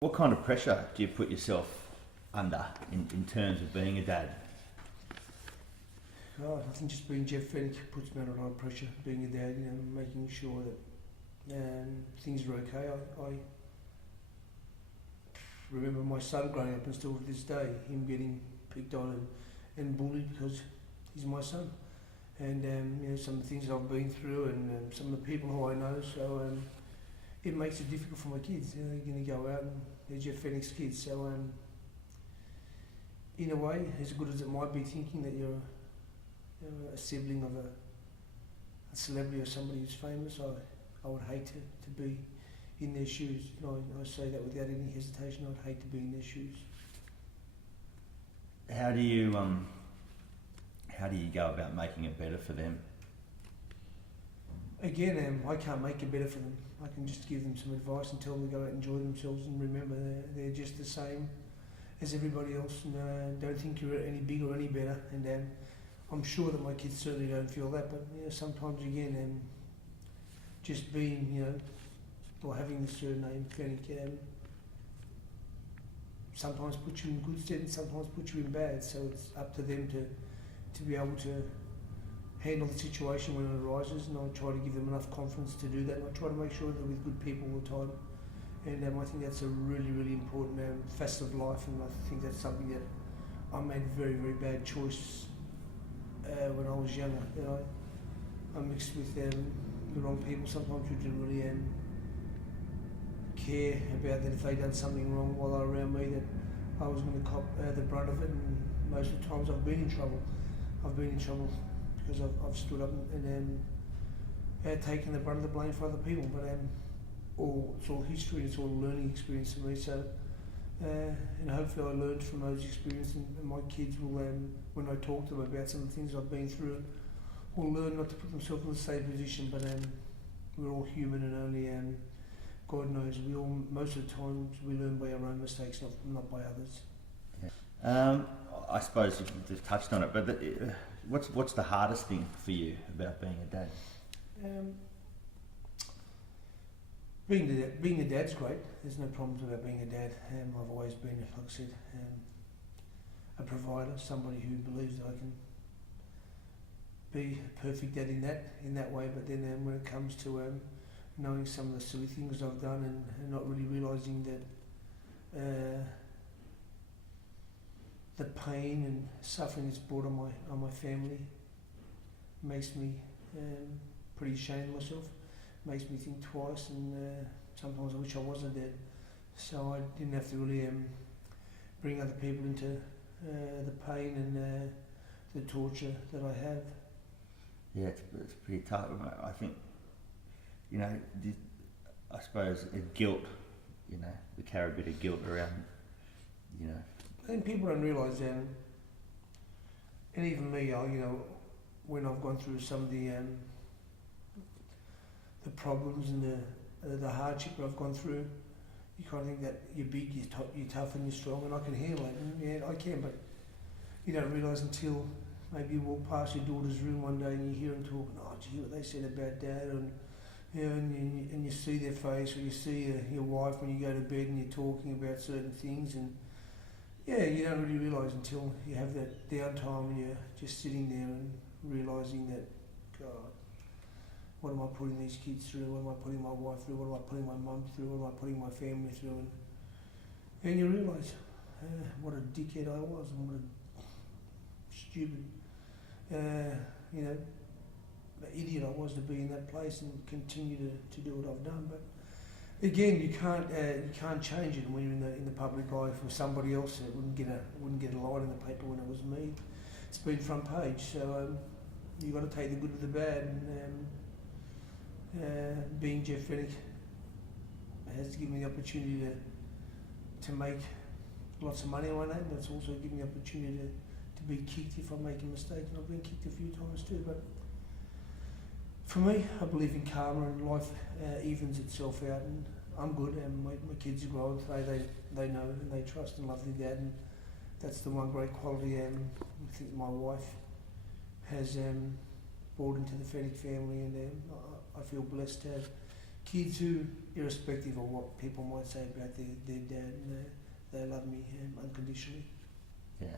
What kind of pressure do you put yourself under in terms of being a dad? Oh, I think just being Jeff Fenech puts me under a lot of pressure. Being a dad, making sure that things are okay. I remember my son growing up, and still to this day, him getting picked on and bullied because he's my son. And some of the things I've been through, and some of the people who I know. So it makes it difficult for my kids. They're going to go out and they're Jeff Fenech's kids. So in a way, as good as it might be, thinking that you're a sibling of a celebrity or somebody who's famous, I would hate to be in their shoes. I say that without any hesitation. I'd hate to be in their shoes. How do you go about making it better for them? Again, I can't make it better for them. I can just give them some advice and tell them to go out and enjoy themselves, and remember they're just the same as everybody else, and don't think you're any bigger or any better. And I'm sure that my kids certainly don't feel that, but sometimes again, just being, or having the surname Fenech, sometimes puts you in good stead and sometimes puts you in bad. So it's up to them to be able to handle the situation when it arises, and I try to give them enough confidence to do that, and I try to make sure they're with good people all the time. And I think that's a really, really important facet of life, and I think that's something that I made a very, very bad choice when I was younger. I mixed with the wrong people sometimes who didn't really care about that if they'd done something wrong while they were around me, that I was going to cop the brunt of it, and most of the times I've been in trouble. Because I've stood up and taken the brunt of the blame for other people, but it's all history, it's all a learning experience for me. So, and hopefully I learned from those experiences, and my kids will, when I talk to them about some of the things I've been through, will learn not to put themselves in the same position. But we're all human, and only God knows most of the times we learn by our own mistakes, not by others. Yeah. I suppose you've just touched on it, but what's the hardest thing for you about being a dad? Being a dad's great. There's no problems about being a dad. I've always been, like I said, a provider, somebody who believes that I can be a perfect dad in that way. But then when it comes to knowing some of the silly things I've done and not really realising that the pain and suffering it's brought on my family makes me pretty ashamed of myself. Makes me think twice, and sometimes I wish I wasn't dead, so I didn't have to really bring other people into the pain and the torture that I have. Yeah, it's pretty tough. I think, I suppose guilt, we carry a bit of guilt around, I think people don't realise and even me, when I've gone through some of the problems and the hardship that I've gone through, you kind of think that you're big, you're tough and you're strong, and I can handle it, and yeah, I can, but you don't realise until maybe you walk past your daughter's room one day and you hear them talking, oh, did you hear what they said about Dad, and and you see their face, or you see your wife when you go to bed and you're talking about certain things, and yeah, you don't really realise until you have that downtime and you're just sitting there and realising that, God, what am I putting these kids through? What am I putting my wife through? What am I putting my mum through? What am I putting my family through? And you realise what a dickhead I was, and what a stupid, idiot I was to be in that place and continue to do what I've done. But again, you can't change it when you're in the public eye. If it was somebody else, it wouldn't get a line in the paper. When it was me, it's been front page. So you've got to take the good with the bad. And being Jeff Fenech has given me the opportunity to make lots of money on my name. That's also given me the opportunity to be kicked if I make a mistake, and I've been kicked a few times too. But for me, I believe in karma, and life evens itself out, and I'm good, and my kids are growing today. They know and they trust and love their dad, and that's the one great quality I think my wife has brought into the Fenech family, and I feel blessed to have kids who irrespective of what people might say about their dad, and they love me unconditionally. Yeah.